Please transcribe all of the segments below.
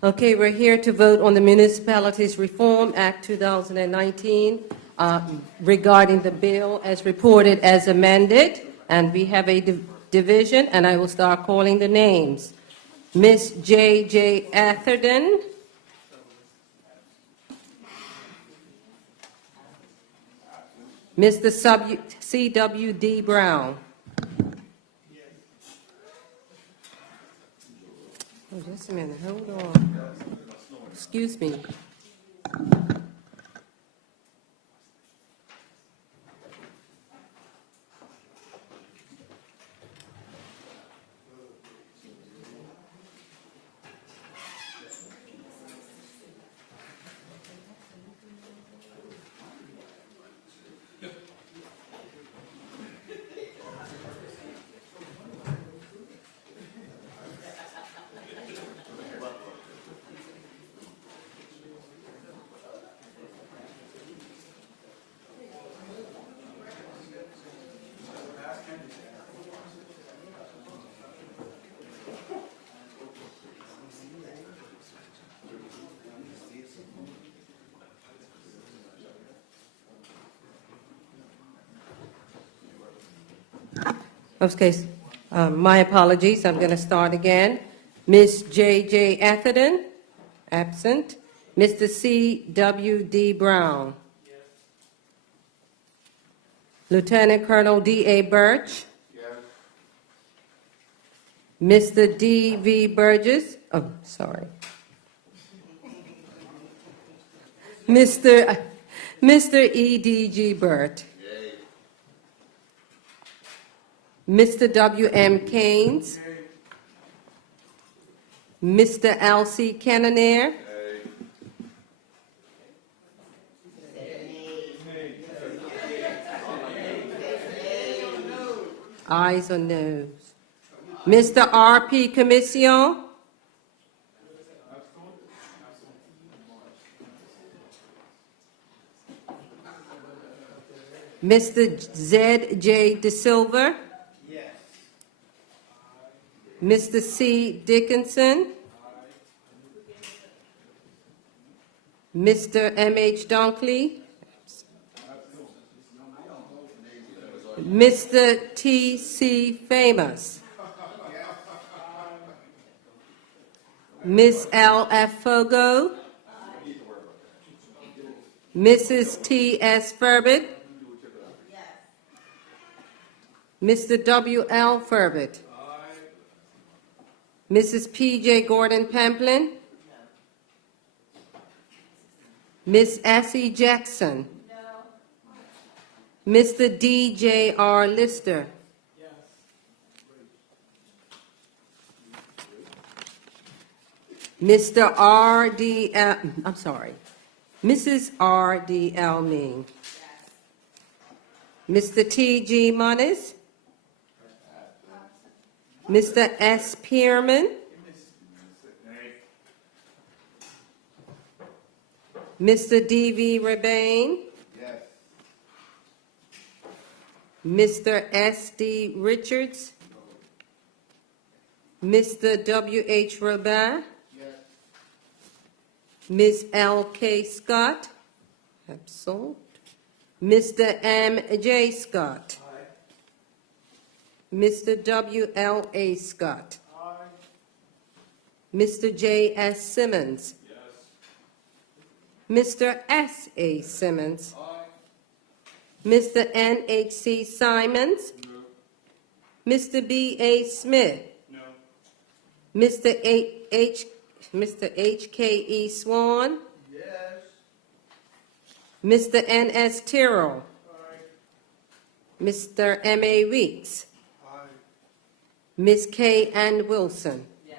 Okay, we're here to vote on the Municipalities Reform Act 2019 regarding the bill as reported as amended. And we have a division, and I will start calling the names. Ms. J.J. Atherton. Mr. C.W.D. Brown. Oh, just a minute, hold on. Excuse me. Okay, my apologies. I'm going to start again. Ms. J.J. Atherton, absent. Mr. C.W.D. Brown. Yes. Lieutenant Colonel D.A. Birch. Yes. Mr. D.V. Burgess. Oh, sorry. Mr. E.D.G. Burt. Mr. W.M. Keynes. Yay. Mr. L.C. Cannonair. Ayes or noes? Mr. R.P. Commission. Mr. Z.J. De Silva. Mr. C. Dickinson. Mr. M.H. Dunkley. Mr. T.C. Famous. Ms. L.F. Fogo. Mrs. T.S. Furbit. Mr. W.L. Furbit. Mrs. P.J. Gordon Pamplin. Ms. Essie Jackson. No. Mr. D.J.R. Lister. Yes. Mr. R.D.L. I'm sorry. Mrs. R.D.L. Ming. Yes. Mr. T.G. Moniz. Mr. S. Pierman. Mr. D.V. Rebane. Yes. Mr. S.D. Richards. Mr. W.H. Robin. Yes. Ms. L.K. Scott. Absent. Mr. M.J. Scott. Mr. W.L.A. Scott. Aye. Mr. J.S. Simmons. Yes. Mr. S.A. Simmons. Aye. Mr. N.H.C. Simons. No. Mr. B.A. Smith. No. Mr. H.K.E. Swan. Yes. Mr. N.S. Tyrrell. Aye. Mr. M.A. Weeks. Ms. K. Ann Wilson. Yes.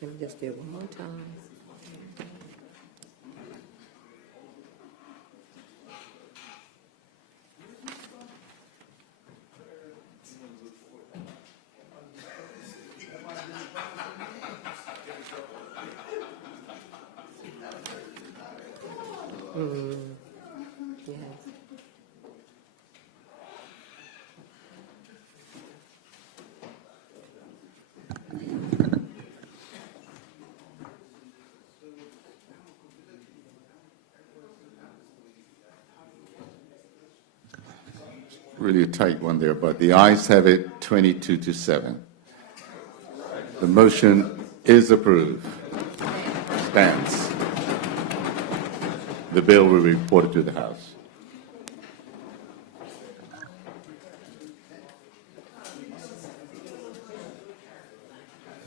Let me just do it one more time. Yes. Really a tight one there, but the ayes have it 22-7. The motion is approved. Stands. The bill will be reported to the House.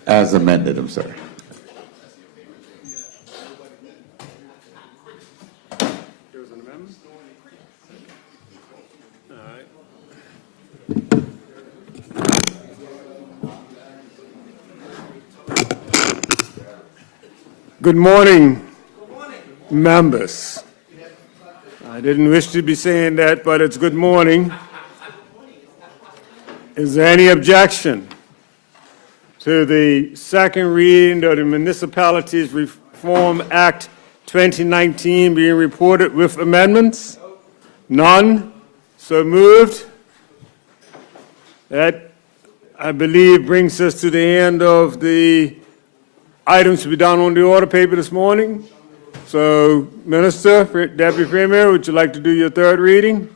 As amended, I'm sorry. There was an amendment? All right. Good morning, members. I didn't wish to be saying that, but it's good morning. Is there any objection to the second reading of the Municipalities Reform Act 2019 being reported with amendments? None? So moved. That, I believe, brings us to the end of the items to be done on the order paper this morning. So, Minister, Deputy Premier, would you like to do your third reading?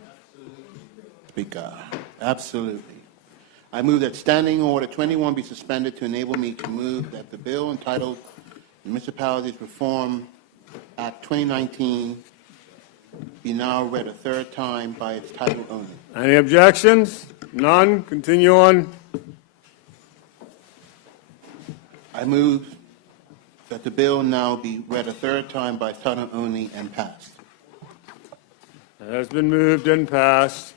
Speaker, absolutely. I move that Standing Order 21 be suspended to enable me to move that the bill entitled Municipalities Reform Act 2019 be now read a third time by its title only. Any objections? None? Continue on. I move that the bill now be read a third time by its title only and passed. It has been moved and passed.